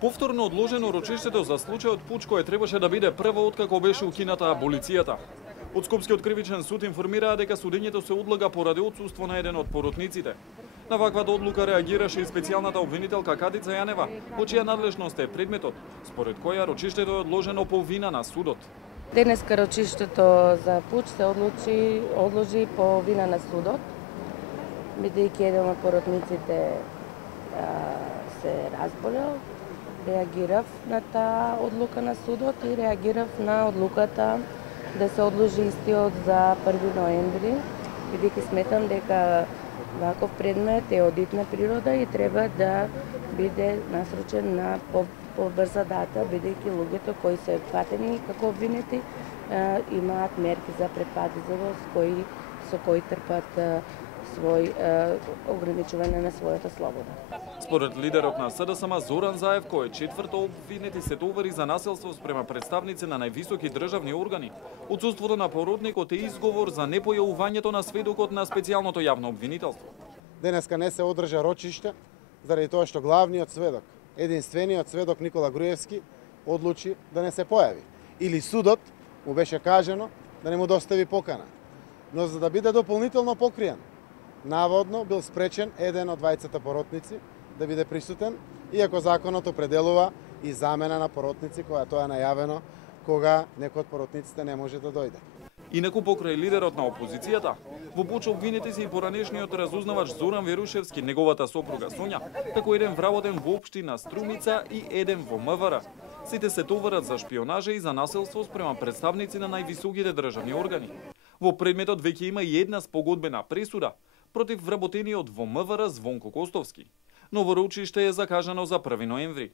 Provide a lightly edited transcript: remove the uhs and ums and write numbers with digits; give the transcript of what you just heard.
Повторно одложено рочиштето за случајот Пуч кој требаше да биде прво откако беше укината аболицијата. Од Скопскиот кривичен суд информираа дека судењето се одлага поради отсуство на еден од поротниците. На ваквата одлука реагираше и специјалната обвинителка Катица Јанева, во чија надлежност е предметот, според која рочиштето е одложено по вина на судот. Денеска рочиштето за Пуч се одложи по вина на судот, бидејќи еден од поротниците се разболел. Реагирав на таа одлука на судот и реагирав на одлуката да се одложи истиот за 1 ноември, бидејќи сметам дека ваков предмет е од итна природа и треба да биде насрочен на побрза дата, бидејќи луѓето кои се фатени како обвинети имаат мерки за предпазливост со кои трпат ограничување на својата слобода. Според лидерот на СДСМ Зоран Заев, кој е четврто обвинети, се товари за насилство спрема представници на највисоки државни органи. Отсуството на поротникот е изговор за непојавувањето на сведокот на специјалното јавно обвинителство. Денеска не се одржа рочиште заради тоа што главниот сведок, единствениот сведок Никола Груевски одлучи да не се појави. Или судот му беше кажано да не му достави покана. Но за да биде дополнително покриен, наводно бил спречен еден од двајцата поротници да биде присутен, иако законот определува и замена на поротници, која тоа е најавено кога некој од поротниците не може да дојде. Инаку покрај лидерот на опозицијата, во Пуч обвинети се и поранешниот разузнавач Зоран Верушевски, неговата сопруга Сонја, како еден вработен во општина Струмица и еден во МВР. Сите се товарат за шпионажа и за насилство спрема представници на највисоките државни органи. Во предметот веќе има и една спогодбена пресуда против вработениот во МВР Звонко Костовски. Ново рочиште е закажано за 1 ноември.